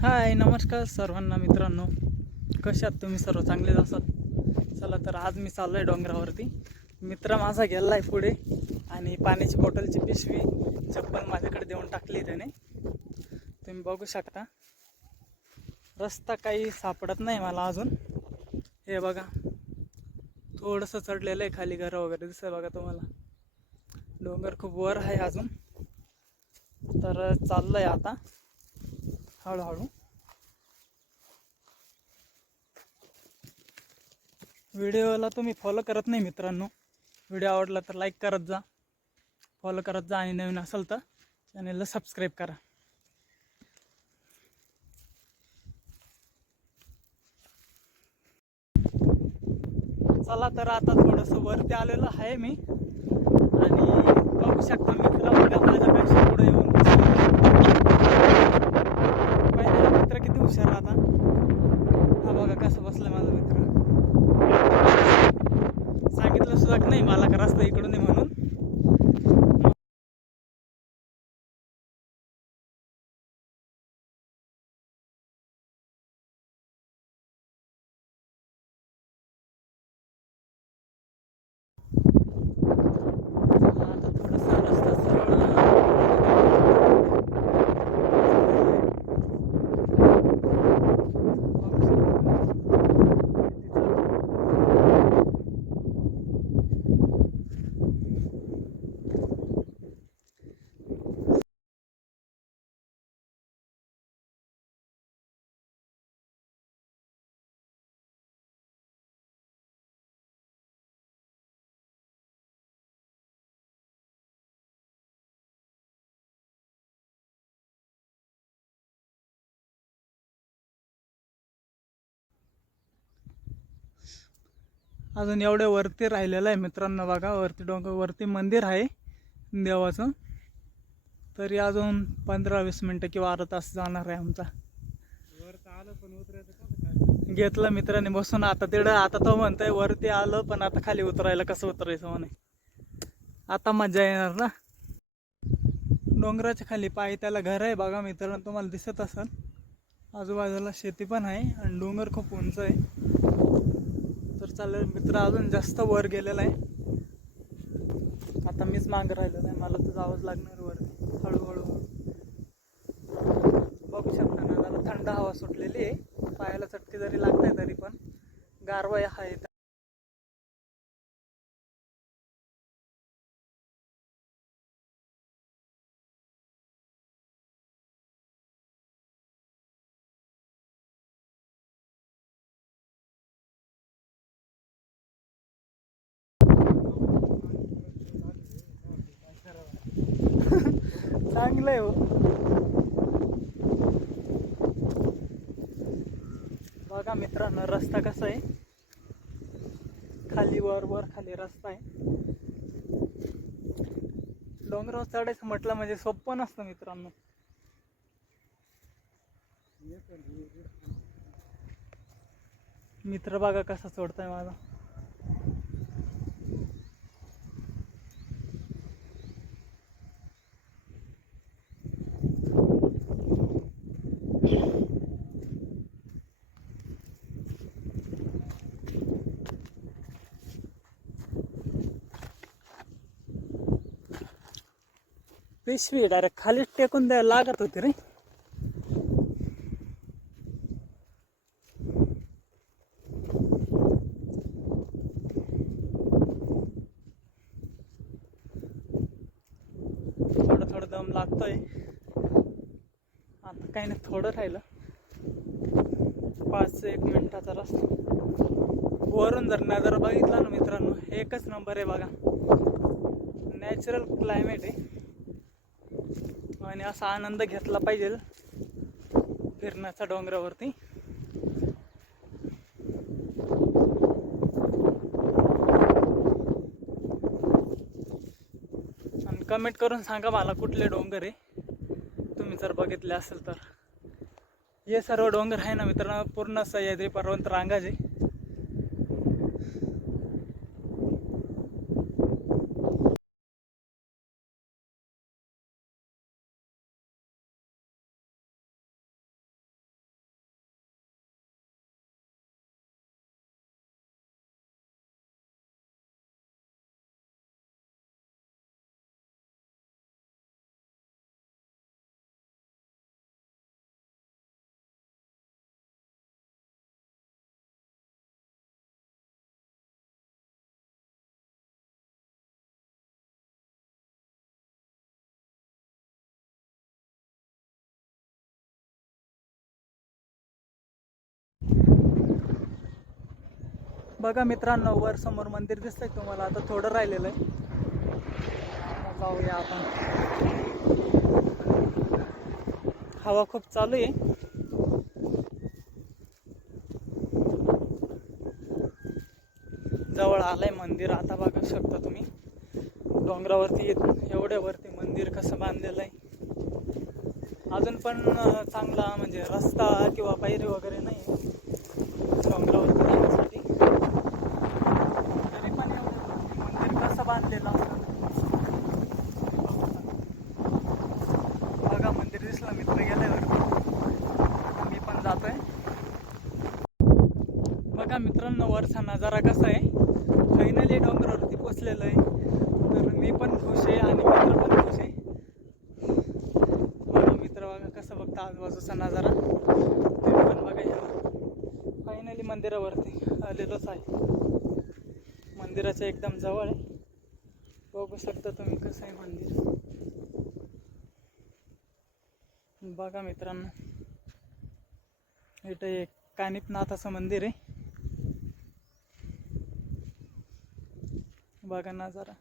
हाय, नमस्कार सर्वांना मित्रांनो. कशात तुम्ही सर्व चांगलेच असाल. चला तर आज मी चाललो आहे डोंगरावरती. मित्र माझा गेला आहे पुढे आणि पाण्याची बॉटलची पिशवी चप्पल माझ्याकडे देऊन टाकली त्याने. तुम्ही बघू शकता. रस्ता काही सापडत नाही मला अजून. हे बघा, थोडंसं चढलेलं आहे, खाली घरं वगैरे दिसतं बघा तुम्हाला. डोंगर खूप वर आहे अजून. तर चाललं आहे आता हळूहळू. व्हिडिओला तुम्ही फॉलो करत नाही मित्रांनो. व्हिडिओ आवडला तर लाईक करत जा, फॉलो करत जा आणि नवीन असेल तर चॅनलला सबस्क्राईब करा. चला तर आता थोडंसं वरती आलेलं आहे मी आणि बघू शकता मित्र बघा माझ्यापेक्षा पुढे येऊन पहिले मित्र किती हुशार. आता हा बघा कसं बसलं माझा मित्र. सांगितलं सुद्धा नाही मला का रस्ता इकडून आहे म्हणून. आता थोडासा रस्ता सरळ अजून एवढे वरती राहिलेलं आहे मित्रांनो. बघा वरती डोंगर वरती मंदिर आहे देवाचं. तरी अजून 15-20 मिनटं किंवा अर्धा तास जाणार आहे आमचा. घेतलं मित्राने बसून. आता आता तो म्हणतोय वरती आलं पण आता खाली उतरायला कसं उतरायचं म्हणे. आता मजा येणार ना. डोंगराच्या खाली पायी त्याला घर आहे बघा मित्रांनो, तुम्हाला दिसत असेल. आजूबाजूला शेती पण आहे आणि डोंगर खूप उंच आहे. तर चालेल मित्र अजून जास्त वर गेलेला आहे. आता मीच मागं राहिलेलं आहे, मला तर जावंच लागणार वरती हळूहळू. बघू शकता ना, जरा थंड हवा सुटलेली आहे. पायाला चटके जरी लागते तरी पण गारवा आहे. चांगलं आहे हो. बघा मित्रांनो रस्ता कसा आहे, खाली वर वर खाली रस्ता आहे. डोंगरावर चढायचं म्हटलं म्हणजे सोपं नसतं मित्रांनो. मित्र बघा कसा चढताय माझा. पिशवी डायरेक्ट खालीच टेकून द्यायला लागत होती रे. थोडं थोडं दम लागतोय. आता काही नाही, थोडं राहिलं. 5-1 मिनिटाचा रस्ता. वरून जर नजर बघितला ना मित्रांनो, एकच नंबर आहे बघा. नॅचरल क्लायमेट आहे आणि असा आनंद घेतला पाहिजे फिरण्याचा डोंगरावरती. आणि कमेंट करून सांगा मला कुठले डोंगर आहे तुम्ही जर बघितले असेल तर. हे सर्व डोंगर आहे ना मित्रांनो, पूर्ण सह्याद्री पर्वत रांगाच आहे. बघा मित्रांनो, वर समोर मंदिर दिसतंय तुम्हाला. आता थोडं राहिलेलं आहे. जाऊया आपण. हवा खूप चालू आहे. जवळ आलंय मंदिर. आता बघू शकता तुम्ही डोंगरावरती एवढ्यावरती मंदिर कसं बांधलेलं आहे. अजून पण चांगला म्हणजे रस्ता किंवा पायरी वगैरे नाही डोंगरावरती जाण्यासाठी. तरी पण मंदिर कसं बांधलेलं असतं. बघा मंदिर दिसलं, मित्र गेल्यावरती मी पण जातोय. बघा मित्रांनो, वरचा नजारा कसा आहे. फायनली डोंगरावरती पोचलेलो आहे. तर मी पण खुश आहे आणि मित्र पण खुश आहे. बघा मित्र, बघा कसं बघता आजूबाजूचा नजारा. तुम्ही पण बघा. फायनली मंदिरावरती आलेलोच आहे. मंदिराच्या एकदम जवळ आहे. बघू शकता तुम्ही कसं आहे मंदिर. बघा मित्रांनो, इथं एक कानिपनाथाचं मंदिर आहे. बघा नजारा.